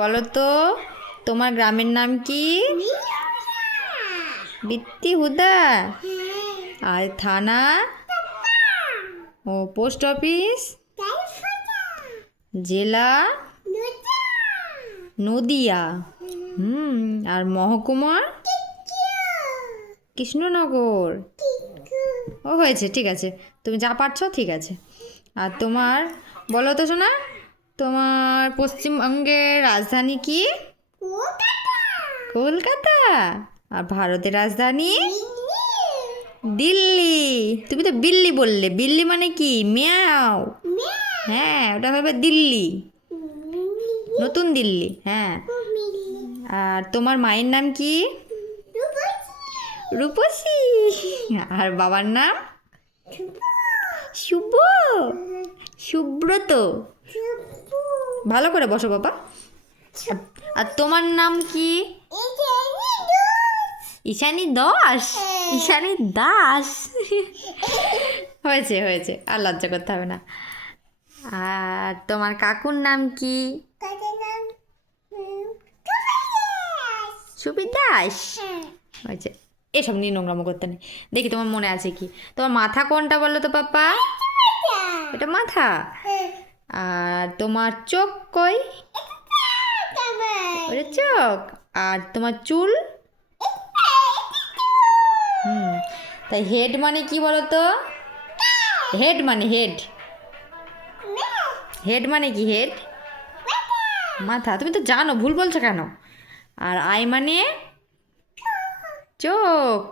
বলো তো, তোমার গ্রামের নাম কি? বিত্তি হুদা। আর থানা? ও পোস্ট অফিস। জেলা? নদিয়া। আর মহকুমা? কৃষ্ণনগর। ও হয়েছে, ঠিক আছে, তুমি যা পারছো ঠিক আছে। আর তোমার বলো তো শোনা, তোমার পশ্চিমবঙ্গের রাজধানী কি? কলকাতা। আর ভারতের রাজধানী? দিল্লি। তুমি তো বিল্লি বললে, বিল্লি মানে কি? মিয়াও। হ্যাঁ, ওটা হবে দিল্লি, নতুন দিল্লি। হ্যাঁ। আর তোমার মায়ের নাম কি? রূপসী। আর বাবার নাম? শুভ। সুব্রত। ভালো করে বসো বাবা। আর তোমার নাম কি? ঈশানী দাস। ঈশানী দাস। হয়েছে হয়েছে, আর লজ্জা করতে হবে না। আর তোমার কাকুর নাম কি? সুবি দাস। হয়েছে, এসব নিয়ে নোংরামো করতে নেই। দেখি তোমার মনে আছে কি। তোমার মাথা কোনটা বলো তো পাপা? এটা মাথা। আর তোমার চোখ কই? ওটা চোখ। আর তোমার চুল? তাই হেড মানে কি বলো তো? হেড মানে হেড। হেড মানে কি? হেড মাথা। তুমি তো জানো, ভুল বলছো কেন? আর আই মানে? চোখ।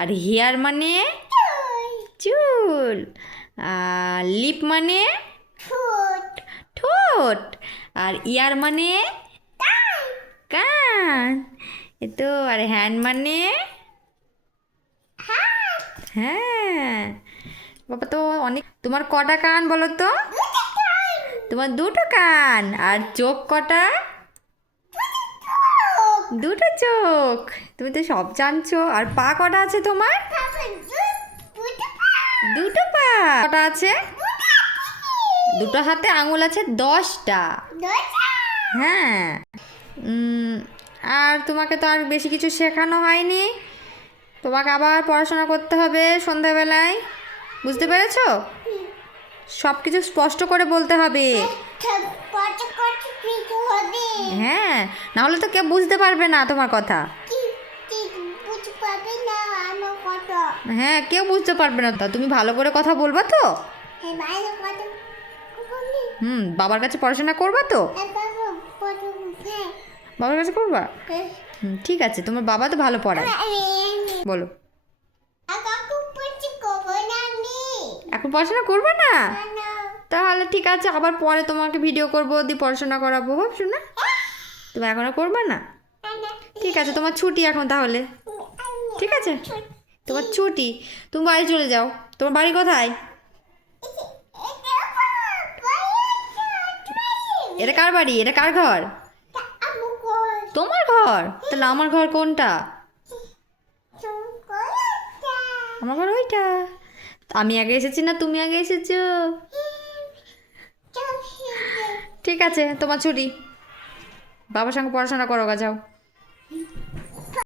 আর হেয়ার মানে? চুল। আর লিপ মানে? ঠোঁট। আর ইয়ার মানে? কান। এ তো। আর হ্যান্ড মানে? হ্যাঁ। বাবা তো অনেক। তোমার কটা কান বলো তো? তোমার দুটো কান। আর চোখ কটা? দুটো চোখ। তুমি তো সব জানছো। আর পা কটা আছে তোমার? দুটো পা। কটা আছে? দুটো হাতে আঙুল আছে 10টা। হ্যাঁ। আর তোমাকে তো আর বেশি কিছু শেখানো হয়নি। তোমাকে আবার পড়াশোনা করতে হবে সন্ধ্যাবেলায়, বুঝতে পেরেছো? সব কিছু স্পষ্ট করে বলতে হবে। হ্যাঁ, না হলে তো কেউ বুঝতে পারবে না তোমার কথা। হ্যাঁ, কেউ বুঝতে পারবে না। তা তুমি ভালো করে কথা বলবা তো? বাবার কাছে পড়াশোনা করবা তো? বাবার কাছে করবা? ঠিক আছে, তোমার বাবা তো ভালো পড়ায়। বলো। এখন পড়াশোনা করবে না? তাহলে ঠিক আছে, আবার পরে তোমাকে ভিডিও করবো, দিয়ে পড়াশোনা করাবো, ভাবছো না? তুমি এখনো করবে না? ঠিক আছে, তোমার ছুটি এখন তাহলে। ঠিক আছে, তোমার ছুটি, তুমি বাড়ি চলে যাও। তোমার বাড়ি কোথায়? এটা কার বাড়ি? এটা কার ঘর? তোমার ঘর? তাহলে আমার ঘর কোনটা? আমার ঘর ওইটা। আমি আগে এসেছি না তুমি আগে এসেছো? ঠিক আছে, তোমার ছুটি। বাবার সঙ্গে পড়াশোনা করো, যাও।